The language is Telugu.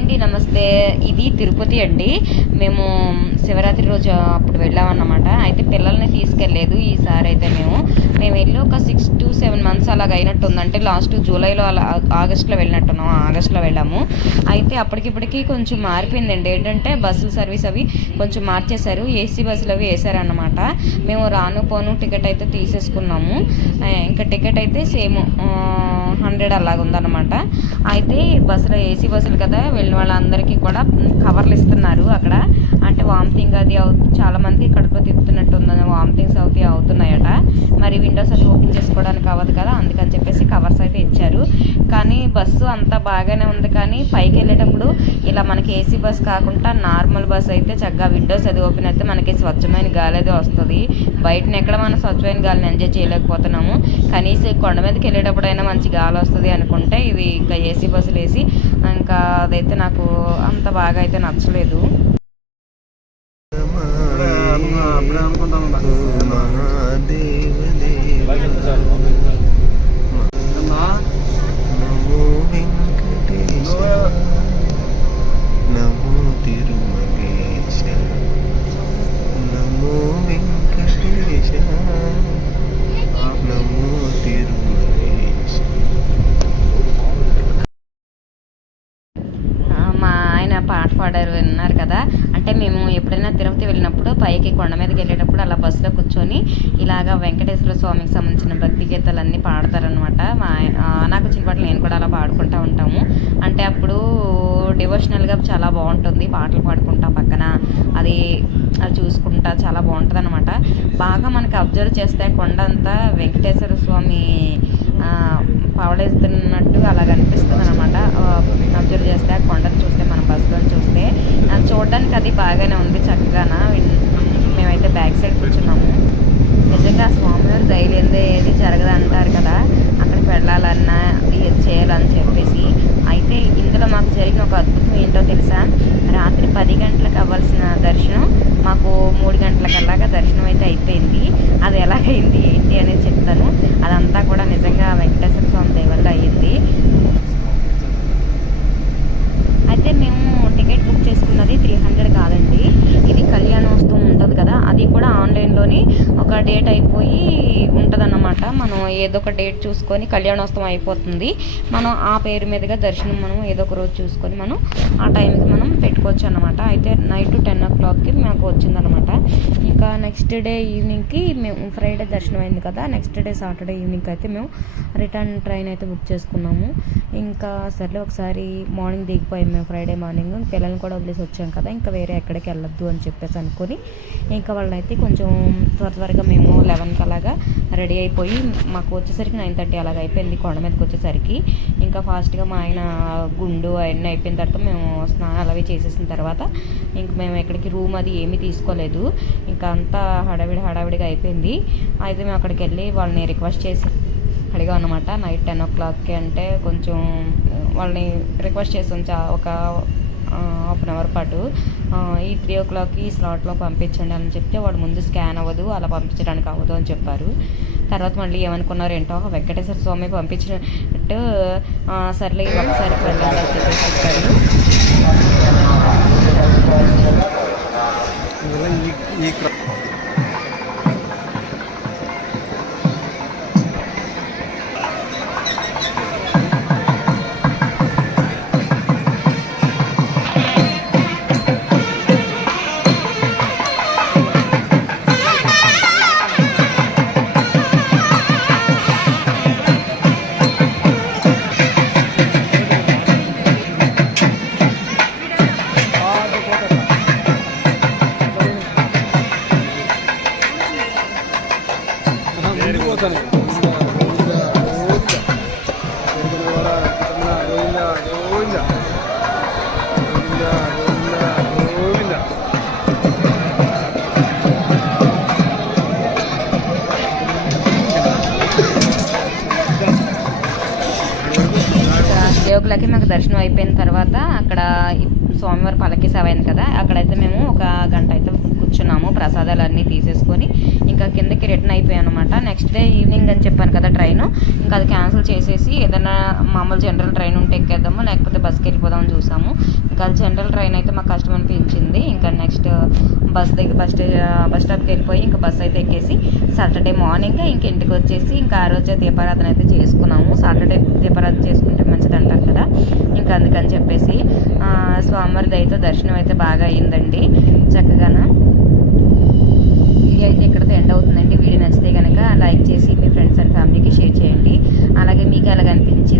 అండి నమస్తే. ఇది తిరుపతి అండి. మేము శివరాత్రి రోజు అప్పుడు వెళ్ళామన్నమాట. అయితే పిల్లల్ని తీసుకెళ్ళలేదు ఈసారి అయితే మేము. మేము వెళ్ళి ఒక సిక్స్ టు సెవెన్ మంత్స్ అలాగ అయినట్టు ఉందంటే లాస్ట్ జూలైలో అలా ఆగస్ట్లో వెళ్ళినట్టున్నాం ఆగస్ట్లో వెళ్ళాము. అయితే అప్పటికిప్పటికి కొంచెం మారిపోయిందండి. ఏంటంటే బస్సులు సర్వీస్ అవి కొంచెం మార్చేశారు. ఏసీ బస్సులు అవి వేసారన్నమాట మేము రాను పోను టికెట్ అయితే తీసేసుకున్నాము. ఇంకా టికెట్ అయితే సేమ్ హండ్రెడ్ అలాగ ఉందన్నమాట అయితే బస్సులో ఏసీ బస్సులు కదా వెళ్ళి వెళ్ళిన వాళ్ళందరికీ కూడా కవర్లు ఇస్తున్నారు అక్కడ అంటే వామిటింగ్ అది అవు చాలా మంది కడుపులో తిప్పుతున్నట్టు ఉందని వామిటింగ్స్ అవుతాయి అవుతున్నాయట మరి విండోస్ అది ఓపెన్ చేసుకోవడానికి అవ్వదు కదా అందుకని చెప్పేసి ఇచ్చారు కానీ బస్సు అంతా బాగానే ఉంది కానీ పైకి వెళ్ళేటప్పుడు ఇలా మనకి ఏసీ బస్ కాకుండా నార్మల్ బస్ అయితే చక్కగా విండోస్ అది ఓపెన్ అయితే మనకి స్వచ్ఛమైన గాలి అది వస్తుంది బయటన ఎక్కడ మనం స్వచ్ఛమైన గాలిని ఎంజాయ్ చేయలేకపోతున్నాము కనీసం కొండ మీదకి వెళ్ళేటప్పుడైనా మంచి గాలి వస్తుంది అనుకుంటే ఇది ఇంకా ఏసీ బస్సులు వేసి ఇంకా అదైతే నాకు అంత బాగా అయితే నచ్చలేదు అప్పుడే అన్నారు కదా. అంటే మేము ఎప్పుడైనా తిరుపతి వెళ్ళినప్పుడు పైకి కొండ మీదకి వెళ్ళేటప్పుడు అలా బస్సులో కూర్చొని ఇలాగా వెంకటేశ్వర స్వామికి సంబంధించిన భక్తి గీతాలన్నీ పాడతారనమాట మా నాకు వచ్చిన నాకు నేను కూడా అలా పాడుకుంటూ ఉంటాము. అంటే అప్పుడు డివోషనల్గా చాలా బాగుంటుంది. పాటలు పాడుకుంటా పక్కన. అది అది చూసుకుంటా చాలా బాగుంటుంది అనమాట బాగా మనకి అబ్జర్వ్ చేస్తే కొండ అంతా వెంకటేశ్వర స్వామి పవడేస్తున్నట్టు అలాగ అనిపిస్తుంది అనమాట అబ్జర్వ్ చేస్తే ఆ కొండను చూస్తే మన బస్సులో చూస్తే చూడడానికి అది బాగానే ఉంది చక్కగాన. మేమైతే బ్యాక్ సైడ్ కూర్చున్నాము. నిజంగా ఆ స్వామివారి ధైర్యందే ఏది జరగదు అంటారు కదా. అక్కడికి వెళ్ళాలన్నా ఏది చేయాలని చెప్పేసి. అయితే ఇందులో మాకు జరిగిన ఒక అద్భుతం ఏంటో తెలుసా? రాత్రి పది గంటలకు అవ్వాల్సిన దర్శనం మాకు మూడు గంటలకల్లాగా దర్శనం అయితే అయిపోయింది. అది ఎలాగైంది ఏంటి అనేది చెప్తాను. అదంతా కూడా నిజంగా వెంకటేశ్వర స్వామి దయ వల్ల అయ్యింది అయితే మేము టికెట్ బుక్ చేసుకున్నది త్రీ హండ్రెడ్ కాదండి ఇది కళ్యాణోత్సవం ఉంటుంది కదా అది కూడా ఆన్లైన్లోని ఒక డేట్ అయిపోయి ఉంటుందన్నమాట. మనం ఏదో ఒక డేట్ చూసుకొని కళ్యాణోత్సవం అయిపోతుంది. మనం ఆ పేరు మీదుగా దర్శనం మనం ఏదో ఒక రోజు చూసుకొని మనం ఆ టైంకి మనం పెట్టుకోవచ్చు అనమాట అయితే నైట్ టెన్ ఓ క్లాక్కి మాకు వచ్చిందనమాట ఇంకా నెక్స్ట్ డే ఈవినింగ్కి మేము ఫ్రైడే దర్శనం అయింది కదా నెక్స్ట్ డే సాటర్డే ఈవినింగ్ అయితే మేము రిటర్న్ ట్రైన్ అయితే బుక్ చేసుకున్నాము. ఇంకా సర్లే ఒకసారి మార్నింగ్ దిగిపోయాం మేము ఫ్రైడే మార్నింగ్ పిల్లల్ని కూడా వదిలేసి వచ్చాం కదా ఇంకా వేరే ఎక్కడికి వెళ్ళొద్దు అని చెప్పేసి అనుకొని ఇంకా వాళ్ళైతే కొంచెం త్వర త్వరగా మేము లెవెన్కి అలాగా రెడీ అయిపోయి మాకు వచ్చేసరికి నైన్ థర్టీ అలాగ అయిపోయింది కొండ మీదకి వచ్చేసరికి. ఇంకా ఫాస్ట్గా మా ఆయన గుండు అవన్నీ అయిపోయిన తర్వాత మేము స్నానాలు అవి చేసేసిన తర్వాత ఇంక మేము ఎక్కడికి రూమ్ అది ఏమీ తీసుకోలేదు. ఇంకా అంతా హడావిడి హడావిడిగా అయిపోయింది. అయితే మేము అక్కడికి వెళ్ళి వాళ్ళని రిక్వెస్ట్ చేసి అడిగాం అనమాట నైట్ టెన్ ఓ క్లాక్కి అంటే కొంచెం వాళ్ళని రిక్వెస్ట్ చేసాం చా ఒక హాఫ్ అన్ అవర్ పాటు. ఈ త్రీ ఓ క్లాక్కి ఈ స్లాట్లో పంపించండి అని చెప్తే వాడు ముందు స్కాన్ అవ్వదు అలా పంపించడానికి అవ్వదు అని చెప్పారు. తర్వాత మళ్ళీ ఏమనుకున్నారు ఏంటో వెంకటేశ్వర స్వామి పంపించినట్టు సర్లే ఒకసారి వెళ్ళాలి అని చెప్పేసి చెప్పారు ఇలా ఈ పోతాను ఈ మాకు దర్శనం అయిపోయిన తర్వాత అక్కడ స్వామివారి పలకి సేవ అయింది కదా అక్కడైతే మేము ఒక గంట అయితే కూర్చున్నాము ప్రసాదాలు అన్నీ తీసేసుకొని ఇంకా కిందకి రిటర్న్ అయిపోయాం అనమాట నెక్స్ట్ డే ఈవినింగ్ అని చెప్పాను కదా ట్రైన్ ఇంకా అది క్యాన్సిల్ చేసేసి ఏదైనా మామూలు జనరల్ ట్రైన్ ఉంటే ఎక్కేద్దాము లేకపోతే బస్కి వెళ్ళిపోదామని చూసాము. ఇంకా జనరల్ ట్రైన్ అయితే మాకు కష్టం అనిపించింది ఇంకా నెక్స్ట్ బస్ దగ్గర బస్ బస్ స్టాప్కి వెళ్ళిపోయి ఇంకా బస్ అయితే ఎక్కేసి సాటర్డే మార్నింగ్ ఇంక ఇంటికి వచ్చేసి ఇంకా ఆ రోజే దీపారాధన అయితే చేసుకున్నాము. సాటర్డే దీపారాధన చేసుకుంటే మంచిది అంటారు కదా? ఇంకా అందుకని చెప్పేసి ఆ, స్వామివారి దయతో దర్శనం అయితే బాగా అయ్యిందండి. చక్కగాను. వీడియో అయితే ఇక్కడతో ఎండ్ అవుతుందండి. వీడియో నచ్చితే కనుక లైక్ చేసి మీ ఫ్రెండ్స్ అండ్ ఫ్యామిలీకి షేర్ చేయండి. అలాగే మీకు ఎలాగ అనిపించింది